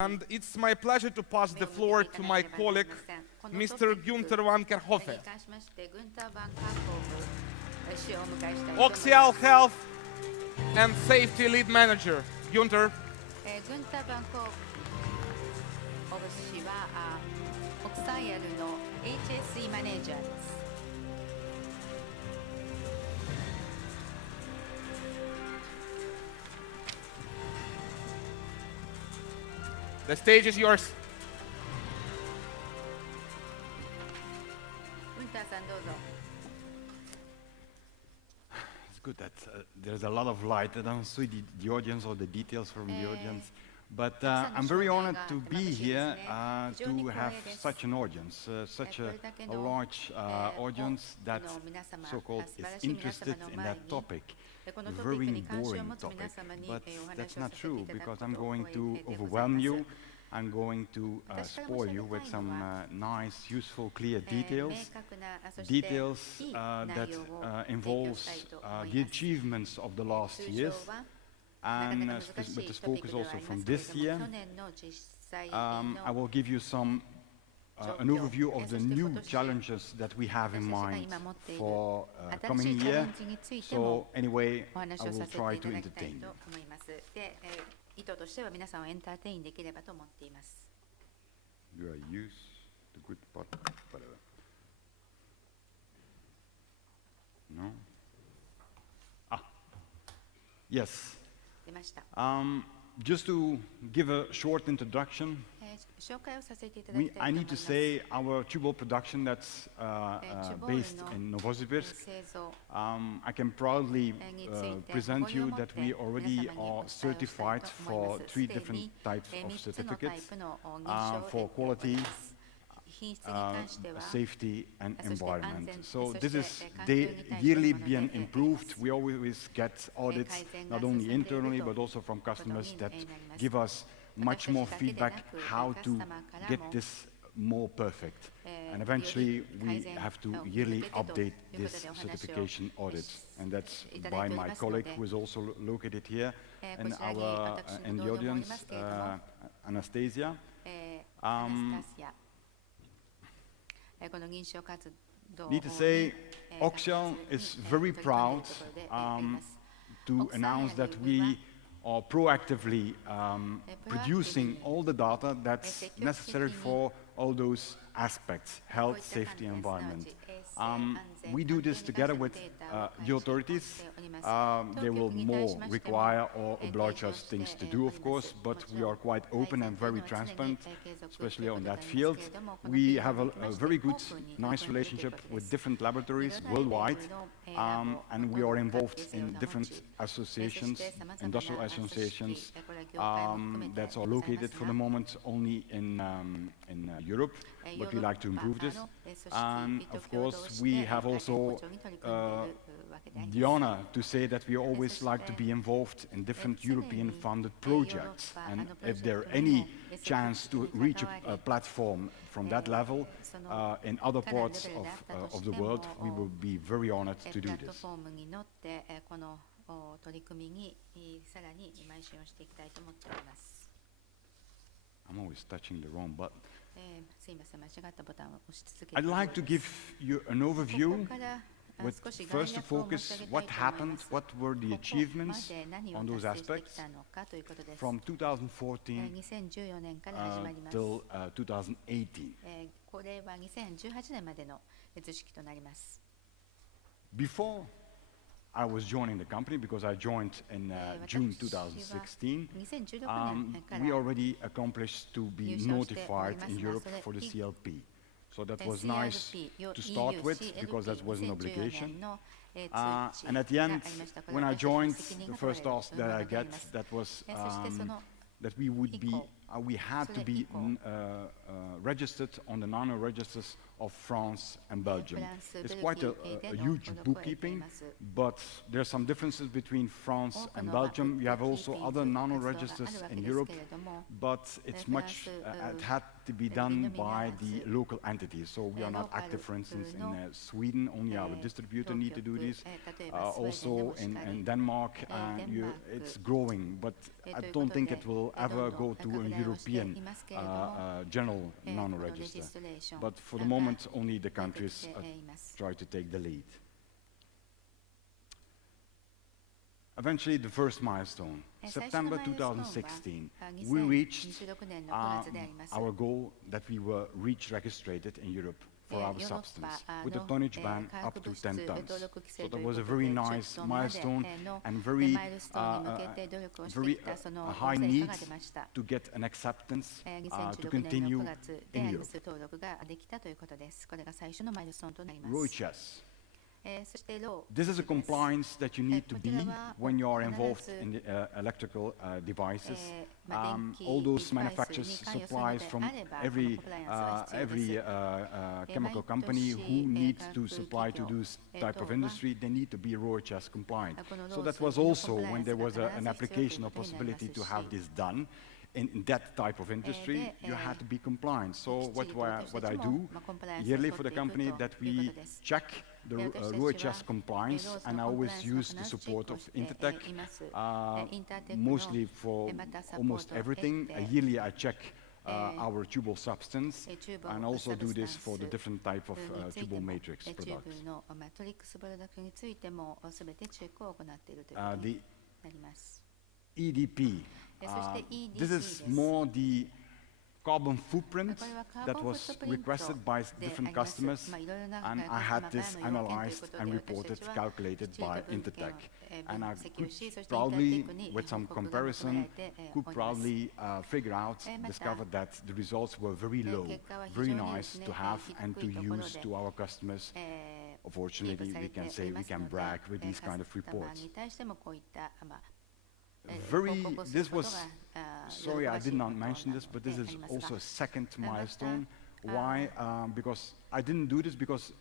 And it's my pleasure to pass the floor to my colleague, Mr. Gunther Van Kerckhove, OCSiAl Health and Safety Lead Manager. Gunther. Gunther Van Kerckhove 氏はOCSiAl の HS&E マネージャーです。The stage is yours. グンターさんどうぞ。It's good that there's a lot of light. I don't see the audience or the details from the audience. But I'm very honored to be here to have such an audience, such a large audience that so-called is interested in that topic. A very boring topic, but that's not true because I'm going to overwhelm you. I'm going to spoil you with some nice, useful, clear details that involves the achievements of the last years, and with the focus also from this year. I will give you some an overview of the new challenges that we have in mind for coming year. So anyway, I will try to entertain you. 意図としては皆さんをエンターテインできればと思っています。Do I use the good part? No? Ah, yes. 出ました。Just to give a short introduction, 紹介をさせていただきたいと思 I い need ま to す。 say our TUBALL production that's based in Novosibirsk. 製造 I can proudly present you that we already are certified for 3 different types of certificates for quality, safety and environment. So this is yearly being improved. We always get audits not only internally but also from customers that give us much more feedback how to get this more perfect. And eventually we have to yearly update this certification audit. And that's by my colleague who is also located here in the audience, Anastasia. Need to say, OCSiAl is very proud to announce that we are proactively producing all the data that's necessary for all those aspects, health, safety, environment. We do this together with the authorities. They will more require or oblige us things to do, of course, but we are quite open and very transparent, especially on that field. We have a very good, nice relationship with different laboratories worldwide, and we are involved in different associations, industrial associations, that are located for the moment only in Europe, but we like to improve this. And of course, we have also the honor to say that we always like to be involved in different European funded projects. And if there any chance to reach a platform from that level in other parts of the world, we will be very honored to do this. I'm always touching the wrong button. I'd like to give you an overview with first to focus what happened, what were the achievements on those aspects from 2014 till 2018. Before I was joining the company, because I joined in June 2016, we already accomplished to be notified in Europe for the CLP. So that was nice to start with, because that was an obligation. And at the end, when I joined, the first task that I get, that was that we had to be registered on the nano registers of France and Belgium. フランス、 It's ベル quite ギ a, ーで a の huge この声を聞いてい bookkeeping, ます。 but there are some differences between France 多く and の Belgium. You have also other nano 活動がある registers わけ in です Europe, けれども、 but it's much, it had to be done by the local entities. So we are not active, for instance, in Sweden. Only our distributor need to do this. Also in Denmark, it's growing, but I don't think it will ever go to a European general nano register. But for the moment, only the countries try to take the lead. Eventually, the first milestone, September 2016, we reached our goal that we were REACH registered in Europe for our substance, with a tonnage ban up to 10 tons. So that was a very nice milestone and very high need to get an acceptance to continue in Europe. ROHS. This is a compliance that you need to be when you are involved in the electrical devices. All those manufacturers, suppliers from every chemical company who needs to supply to this type of industry, they need to be ROHS compliant. So that was also when there was an application or possibility to have this done. In that type of industry, you had to be compliant. So what I do yearly for the company, that we check the ROHS compliance, and I always use the support of Intertek, mostly for almost everything. Yearly I check our tubal substance, and also do this for the different type of tubal matrix products. The EDP. This is more the carbon footprint that was requested by different customers, and I had this analyzed and reported, calculated by Intertek. And I could probably, with some comparison, could probably figure out, discover that the results were very low, very nice to have and to use to our customers. Unfortunately, we can say we can brag with these kind of reports. This was, sorry I did not mention this, but this is also a second milestone. Why? Because I didn't do this because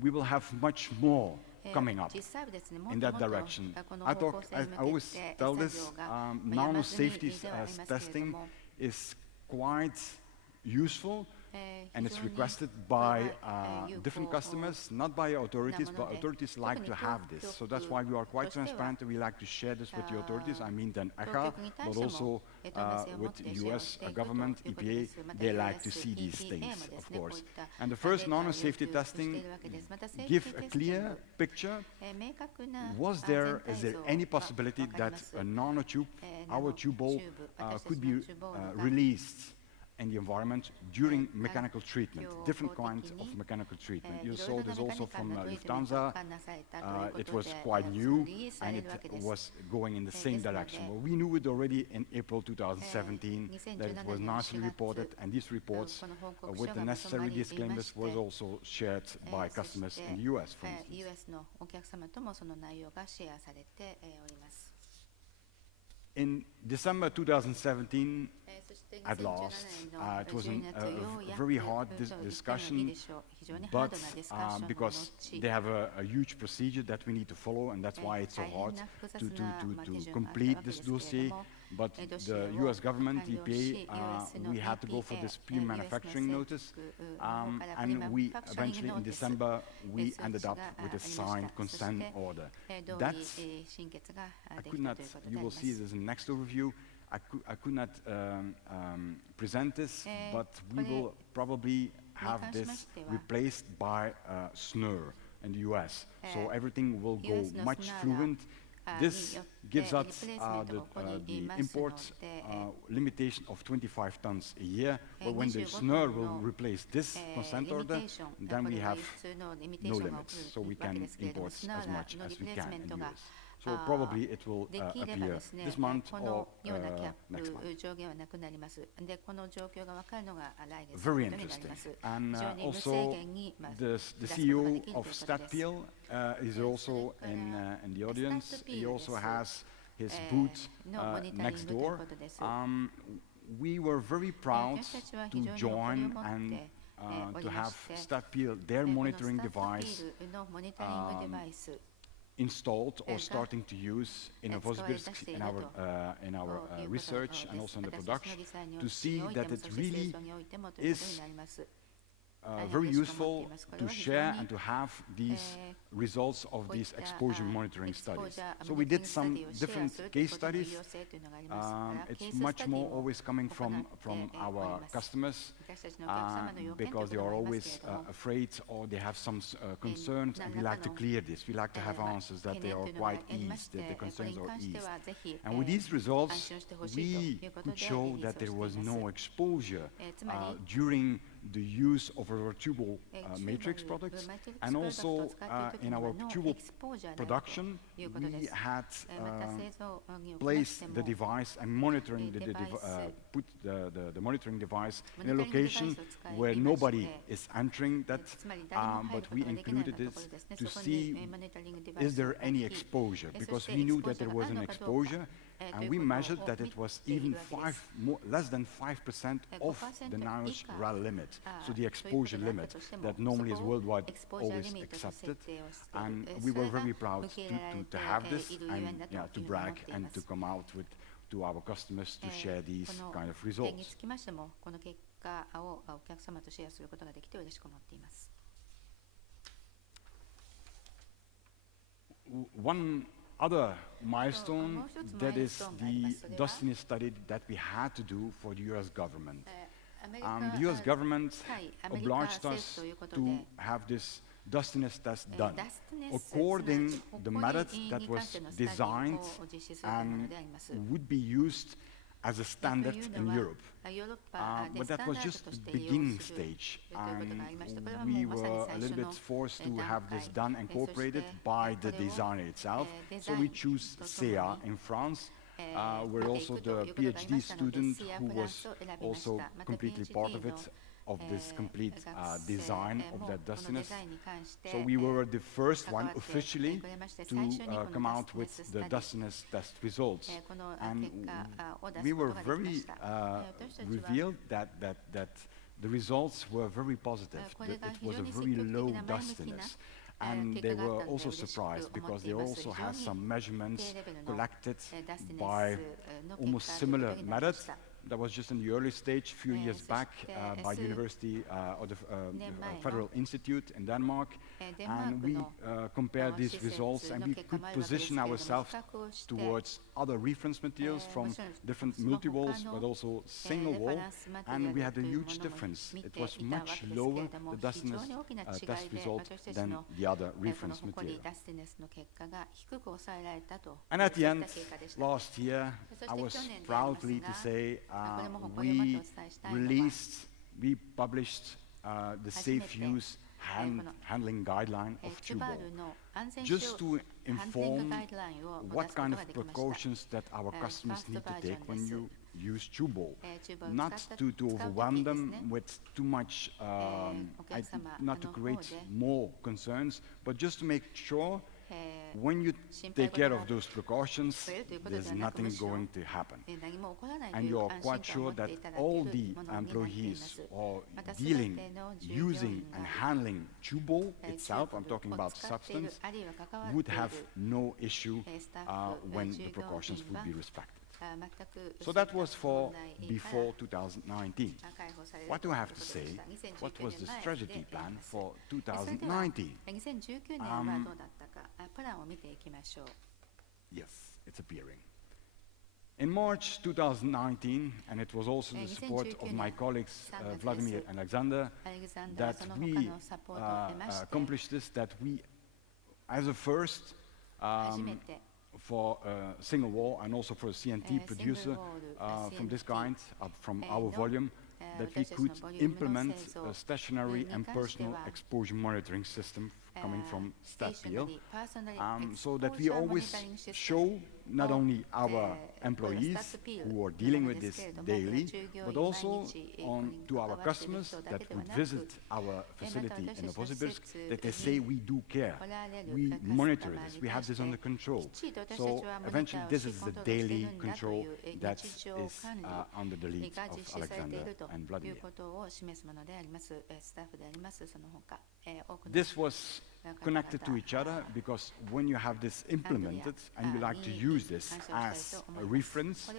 we will have much more coming up in that direction. I always tell this, nano safety testing is quite useful, and it's requested by different customers, not by authorities, but authorities like to have this. So that's why we are quite transparent, and we like to share this with the authorities. I mean then ECHA, but also with the US government, EPA, they like to see these things, of course. And the first nano safety testing give a clear picture. Is there any possibility that a nanotube, our TUBALL, could be released in the environment during mechanical treatment, different kinds of mechanical treatment. You saw this also from Lufthansa. It was quite new, and it was going in the same direction. Well, we knew it already in April 2017 that it was nicely reported, and these reports with the necessary disclaimers was also shared by customers in the US, for instance. In December 2017, at last, it was a very hard discussion, but because they have a huge procedure that we need to follow, and that's why it's so hard to complete this dossier. But the US government, EPA, we had to go for this pre-manufacturing notice, and we eventually in December, we ended up with a signed consent order. That's, I could not, you will see this in the next overview, I could not present this, but we will probably have this replaced by SNUR in the US. So everything will go much fluent. This gives us the import limitation of 25 tons a year, but when the SNUR will replace this consent order, then we have no limits, so we can import as much as we can in the US. So probably it will appear this month or next month. Very interesting. And also the CEO of StatPil is also in the audience. He also has his booth next door. We were very proud to join and to have StatPeel, their monitoring device, installed or starting to use in Novosibirsk in our research and also in the production, to see that it really is very useful to share and to have these results of these exposure monitoring studies. So we did some different case studies. It's much more always coming from our customers because they are always afraid or they have some concerns, and we like to clear this. We like to have answers that they are quite eased, that the concerns are eased. And with these results, we could show that there was no exposure during the use of our TUBALL matrix products, and also in our TUBALL production, we had placed the device and monitoring put the monitoring device in a location where nobody is entering that, but we included this to see is there any exposure, because we knew that there was an exposure, and we measured that it was even less than 5% of the NIOSH RAL limit, so the exposure limit that normally is worldwide always accepted. And we were very proud to have this and to brag and to come out with to our customers to share these kind of results. One other milestone, that is the dustiness study that we had to do for the US government. The US government obliged us to have this dustiness test done according the method that was designed and would be used as a standard in Europe. But that was just the beginning stage, and we were a little bit forced to have this done, incorporated by the designer itself. So we choose CEA in France, where also the PhD student who was also completely part of it, of this complete design of that dustiness. So we were the first one officially to come out with the dustiness test results. And we were very revealed that the results were very positive, that it was a very low dustiness. And they were also surprised because they also had some measurements collected by almost similar methods. That was just in the early stage, a few years back, by University or the Federal Institute in Denmark. And we compared these results, and we could position ourselves towards other reference materials from different multi-walls, but also single wall. And we had a huge difference. It was much lower, the dustiness test result, than the other reference material. And at the end, last year, I was proudly to say we published the safe use handling guideline of TUBALL, just to inform what kind of precautions that our customers need to take when you use TUBALL, not to overwhelm them with too much, not to create more concerns, but just to make sure when you take care of those precautions, there's nothing going to happen. And you are quite sure that all the employees are dealing, using and handling TUBALL itself, I'm talking about substance, would have no issue when the precautions would be respected. So that was for before 2019. What do I have to say? What was the strategy plan for 2019? Yes, it's appearing. In March 2019, and it was also the support of my colleagues Vladimir and Alexander, that we accomplished this, that we, as a first, for a single wall and also for a CNT producer from this kind, from our volume, that we could implement a stationary and personal exposure monitoring system coming from StatPeel, so that we always show not only our employees who are dealing with this daily, but also to our customers that would visit our facility in Novosibirsk, that they say we do care, we monitor this, we have this under control. So eventually this is the daily control that is under the lead of Alexander and Vladimir. This was connected to each other because when you have this implemented and you like to use this as a reference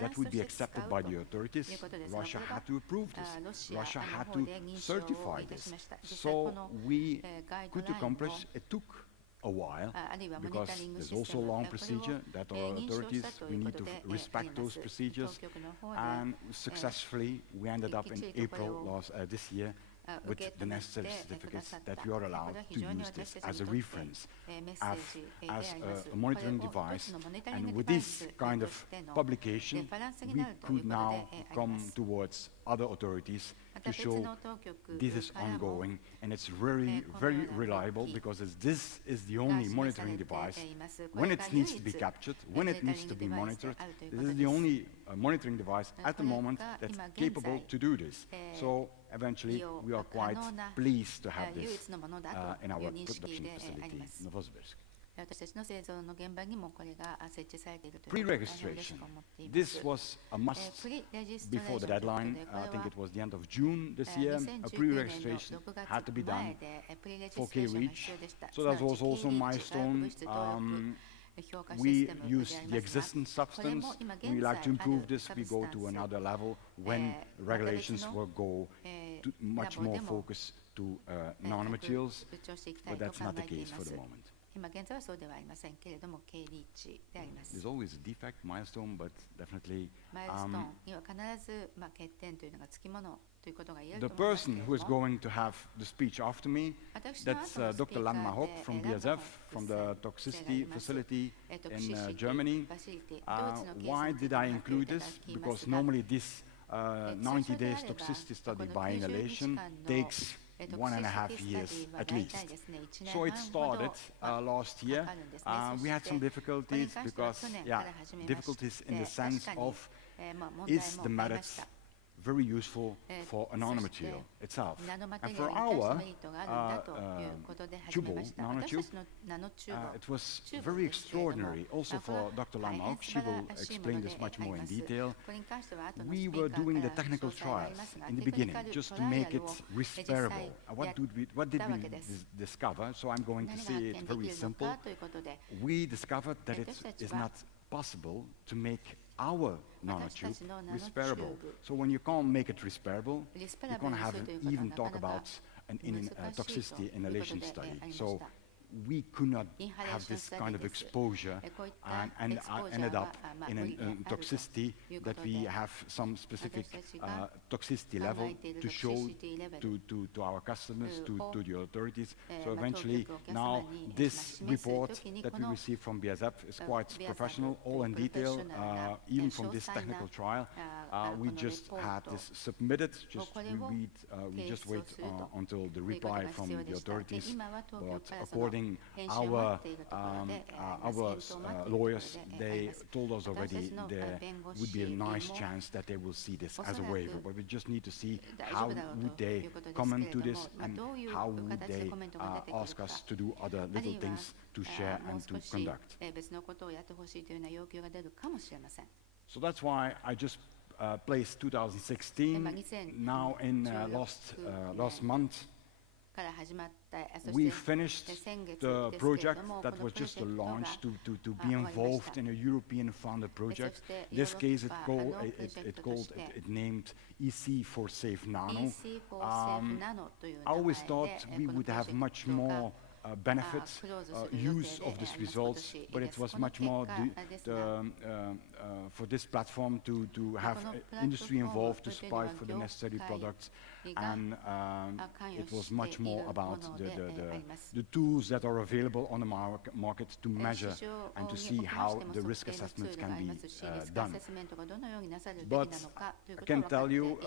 that would be accepted by the authorities, Russia had to approve this. Russia had to certify this. So we could accomplish, it took a while, because there's also a long procedure that our authorities, we need to respect those procedures, and successfully we ended up in April this year with the necessary certificates that we are allowed to use this as a reference, as a monitoring device. And with this kind of publication, we could now come towards other authorities to show this is ongoing, and it's very, very reliable, because this is the only monitoring device. When it needs to be captured, when it needs to be monitored, this is the only monitoring device at the moment that's capable to do this. So eventually we are quite pleased to have this in our production facility in Novosibirsk. Pre-registration. This was a must before the deadline. I think it was the end of June this year. A pre-registration had to be done for K-REACH. So that was also a milestone. We use the existing substance. We like to improve this. We go to another level when regulations will go to much more focus to nanomaterials, but that's not the case for the moment. There's always a defect, milestone, but definitely the person who is going to have the speech after me, that's Dr. Lan Mahok from BASF, from the toxicity facility in Germany. Why did I include this? Because normally this 90 days toxicity study by inhalation takes 1.5 years at least. So it started last year. We had some difficulties because, difficulties in the sense of, is the method very useful for a nanomaterial itself. And for our TUBALL nanotube, it was very extraordinary. Also for Dr. Lan Mahok, she will explain this much more in detail. We were doing the technical trials in the beginning just to make it respirable. What did we discover? So I'm going to say it very simple. We discovered that it is not possible to make our nanotube respirable. So when you can't make it respirable, you can't have even talk about an toxicity inhalation study. So we could not have this kind of exposure and ended up in a toxicity that we have some specific toxicity level to show to our customers, to the authorities. So eventually now this report that we received from BASF is quite professional, all in detail, even from this technical trial. We just had this submitted, we just wait until the reply from the authorities, but according our lawyers, they told us already there would be a nice chance that they will see this as a waiver, but we just need to see how would they comment to this and how would they ask us to do other little things to share and to conduct. So that's why I just placed 2016 now in last month. We finished the project that was just a launch to be involved in a European funded project. In this case, it named EC for Safe Nano. I always thought we would have much more benefits, use of these results, but it was much more for this platform to have industry involved to supply for the necessary products, and it was much more about the tools that are available on the market to measure and to see how the risk assessments can be done. But I can tell you,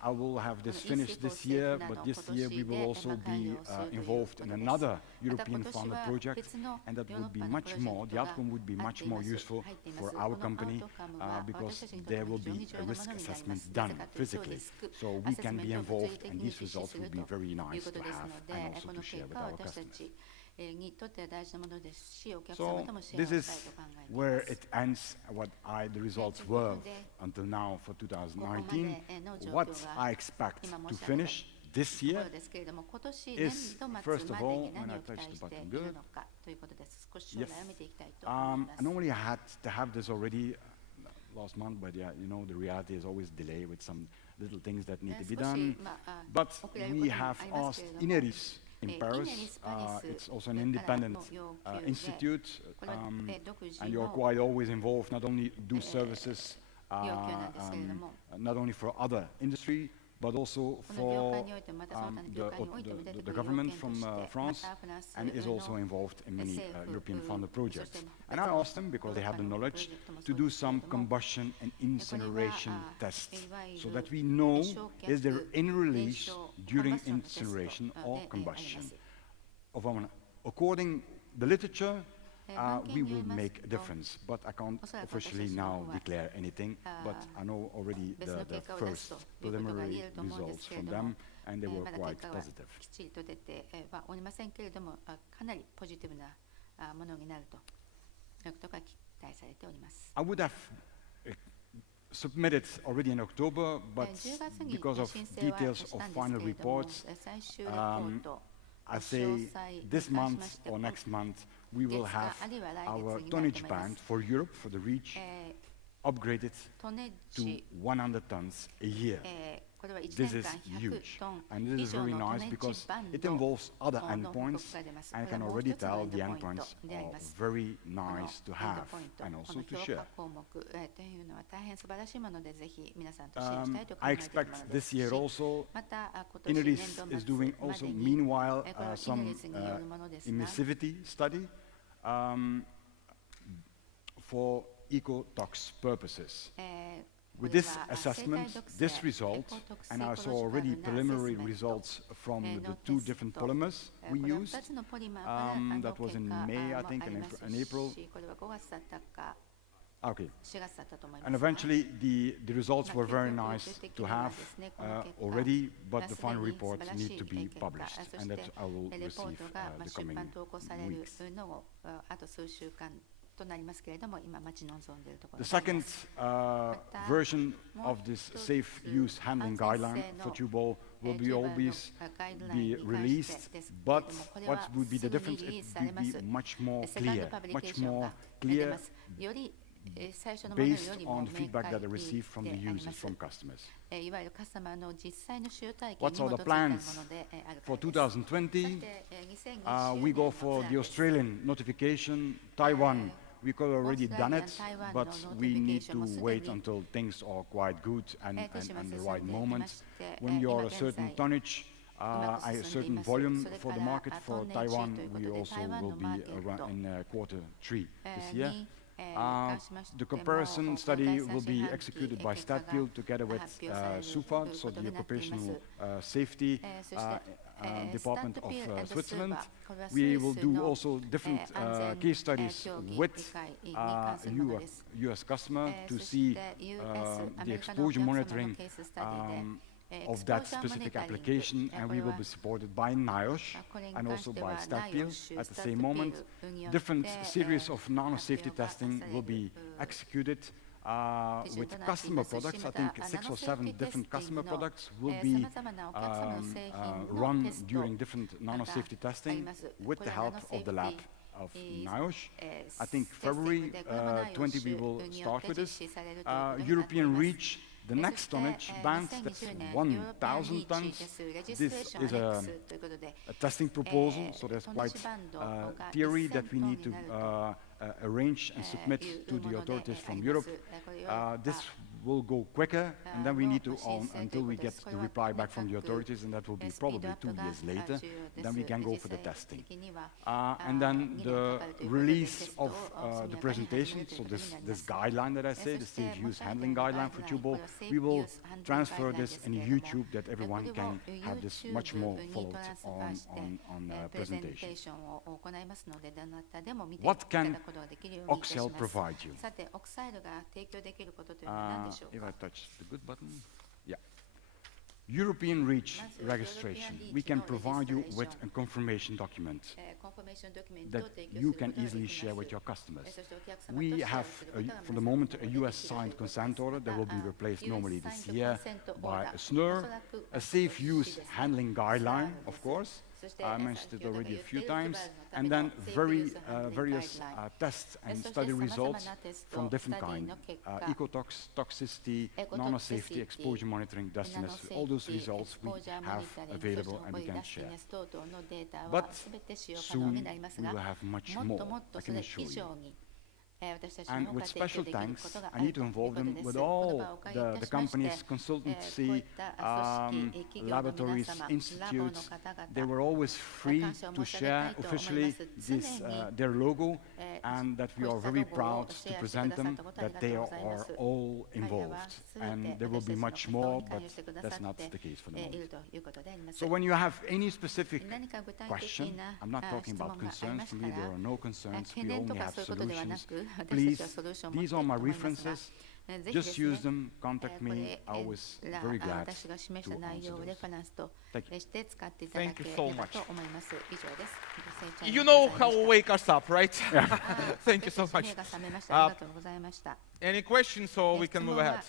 I will have this finished this year, but this year we will also be involved in another European funded project, and that would be much more, the outcome would be much more useful for our company, because there will be a risk assessment done physically. So we can be involved, and these results will be very nice to have and also to share with our customers. So this is where it ends, what the results were until now for 2019. What I expect to finish this year is, first of all, when I touch the button, good. Yes. I normally had to have this already last month, but yeah, you know, the reality is always delay with some little things that need to be done. But we have asked Ineris in Paris, it's also an independent institute, and you're quite always involved, not only do services, not only for other industry, but also for the government from France, and is also involved in many European funded projects. And I asked them, because they have the knowledge, to do some combustion and incineration tests, so that we know is there any release during incineration or combustion. According the literature, we will make a difference, but I can't officially now declare anything, but I know already the first preliminary results from them, and they were quite positive. I would have submitted already in October, but because of details of final reports, I say this month or next month we will have our tonnage band for Europe, for the REACH, upgraded to 100 tons a year. This is huge, and this is very nice because it involves other endpoints, and I can already tell the endpoints are very nice to have and also to share. I expect this year also, Ineris is doing also meanwhile some emissivity study for ecotox purposes. With this assessment, this result, and I saw already preliminary results from the two different polymers we used, that was in May, I think, and in April. Okay. And eventually the results were very nice to have already, but the final reports need to be published, and that I will receive the coming weeks. The second version of this safe use handling guideline for TUBALL will be always be released, but what would be the difference? It would be much more clear, based on the feedback that I received from the users, from customers. What are the plans for 2020? We go for the Australian notification. Taiwan, we could already done it, but we need to wait until things are quite good and the right moment. When you are a certain tonnage, a certain volume for the market for Taiwan, we also will be in Q3 this year. The comparison study will be executed by Statfield together with SUFAD, so the Occupational Safety Department of Switzerland. We will do also different case studies with US customer to see the exposure monitoring of that specific application, and we will be supported by NIOSH and also by Statfield. At the same moment, different series of nano-safety testing will be executed with customer products. I think 6 or 7 different customer products will be run during different nano-safety testing with the help of the lab of NIOSH. I think February 20 we will start with this. European REACH, the next tonnage band, that's 1,000 tons. This is a testing proposal, so there's quite theory that we need to arrange and submit to the authorities from Europe. This will go quicker, and then we need to until we get the reply back from the authorities, and that will be probably 2 years later. Then we can go for the testing. And then the release of the presentation, so this guideline that I say, the safe use handling guideline for TUBALL, we will transfer this in YouTube that everyone can have this much more followed on presentation. What can OCSiAl provide you? If I touch the good button, yeah. European REACH registration. We can provide you with a confirmation document that you can easily share with your customers. We have, for the moment, a US signed consent order that will be replaced normally this year by a SNUR, a safe use handling guideline, of course. I mentioned it already a few times, and then various tests and study results from different kinds, ecotox, toxicity, nanosafety, exposure monitoring, dustiness, all those results we have available and we can share. But soon we will have much more, I can assure you. And with special thanks, I need to involve them with all the companies, consultancy, laboratories, institutes. They were always free to share officially this, their logo, and that we are very proud to present them, that they are all involved. And there will be much more, but that's not the case for the moment. So when you have any specific question, I'm not talking about concerns. For me, there are no concerns. We only have solutions. Please, these are my references. Just use them, contact me. I was very glad to answer those. Thank you. Thank you so much. You know how to wake us up, right? Thank you so much. Any questions, so we can move ahead?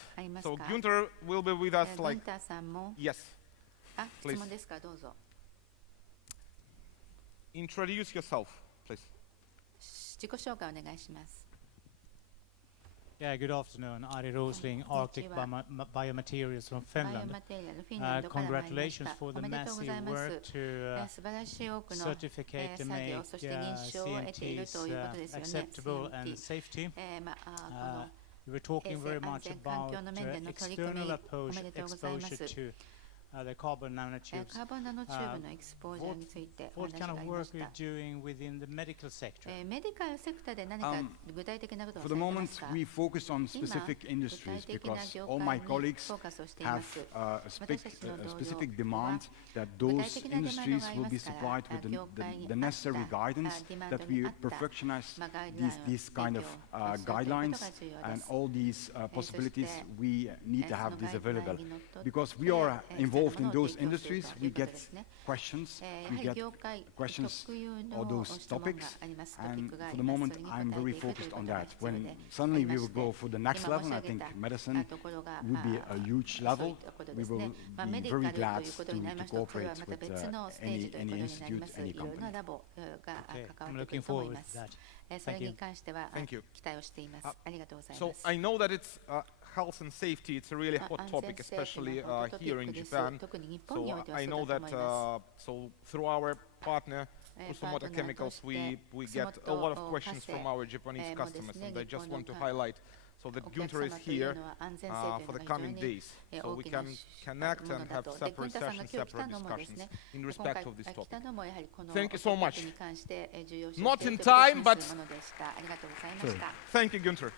So Gunther will be with us like... Yes, please. Introduce yourself, please. Yeah, good afternoon. Ari Rosling, Arctic Biomaterials from Finland. Congratulations for the massive work to certificate and make CNTs acceptable and safety. We were talking very much about external exposure to the carbon nanotubes. What kind of work are you doing within the medical sector? For the moment, we focus on specific industries because all my colleagues have a specific demand that those industries will be supplied with the necessary guidance, that we perfectionize these kind of guidelines, and all these possibilities, we need to have this available. Because we are involved in those industries, we get questions on those topics, and for the moment I'm very focused on that. When suddenly we will go for the next level, I think medicine would be a huge level. We will be very glad to cooperate with any institute, any company. Okay, I'm looking forward to that. Thank you. Thank you. So I know that it's health and safety, it's a really hot topic, especially here in Japan. So I know that so through our partner, Kusumoto Chemicals, we get a lot of questions from our Japanese customers, and I just want to highlight so that Gunther is here for the coming days, so we can connect and have separate sessions, separate discussions in respect of this topic. Thank you so much. Not in time, but thank you, Gunther.